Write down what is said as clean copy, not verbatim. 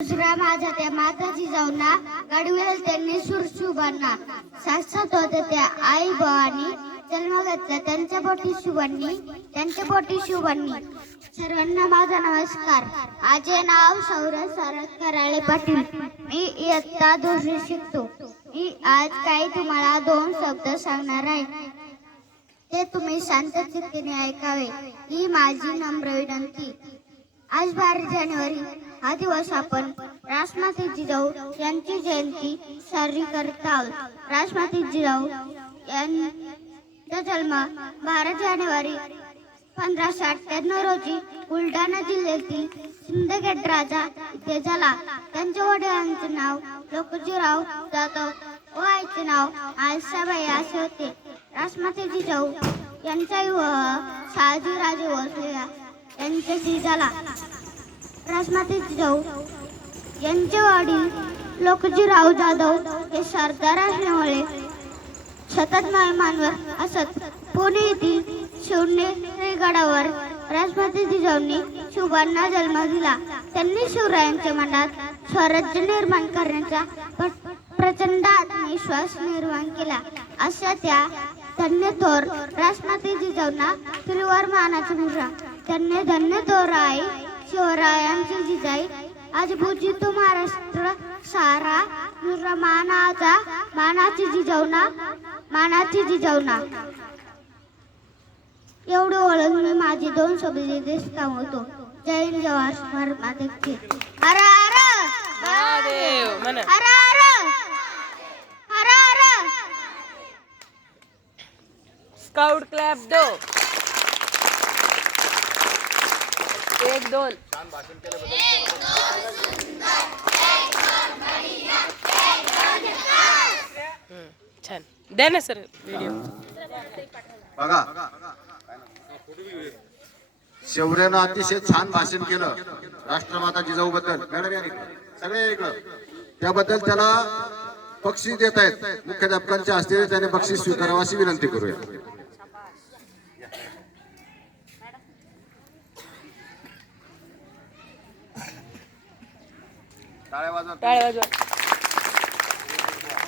दुसरा माझा त्या माता जिजाऊंना घडवेल त्यांनी सुरशुभांना साक्षात होत्या त्या आई भवानी जन्म घेतला त्यांच्या पोटी शुभांनी सर्वांना माझा नमस्कार. माझे नाव सौरभ शरद कराळे पाटील. मी इयत्ता 2री शिकतो. मी आज काही तुम्हाला 2 शब्द सांगणार आहे, ते तुम्ही शांत चित्ताने ऐकावे ही माझी नम्र विनंती. आज 12 जानेवारी हा दिवस आपण राजमाता जिजाऊ यांची जयंती साजरी करत आहोत. राजमाता जिजाऊ यांचा जन्म 12 जानेवारी 1598 रोजी बुलढाणा जिल्ह्यातील सिंदखेड राजा इथे झाला. त्यांच्या वडिलांचे नाव लोकोजीराव जाधव व आईचे नाव आळसाबाई असे होते. राजमाता जिजाऊ यांचा विवाह शहाजीराजे भोसले यांच्याशी झाला. राजमाता जिजाऊ यांचे वडील लोकोजीराव जाधव हे सरदार असल्यामुळे सतत मोहिमांवर असत. पुणे येथील शिवनेरी गडावर राजमाता जिजाऊंनी शुभांना जन्म दिला. त्यांनी शिवरायांच्या मनात स्वराज्य निर्माण करण्याचा प्रचंड आत्मविश्वास निर्माण केला. अशा त्या धन्य थोर राजमाता जिजाऊंना त्रिवार मानाचा मुजरा. त्यांनी धन्य थोर आई शिवरायांची जिजाई आज पूजितो महाराष्ट्र सारा मुजरा मानाची जिजाऊना. एवढे ओळख मी माझी 2 शब्द देश थांबवतो. जय हिंद, जय भारत माता की हर हर महादेव म्हणा. हर हर हर हर. स्काउट क्लॅप दो. 1 2. छान द्या ना सर व्हिडिओ. बघा, शौर्यानं अतिशय छान भाषण केलं राष्ट्रमाता जिजाऊ बद्दल. सगळे इकडं त्याबद्दल त्याला बक्षीस देत आहेत. मुख्याध्यापकांच्या हस्ते त्याने बक्षीस स्वीकारावं अशी विनंती करूया. टाळ्या वाजवा.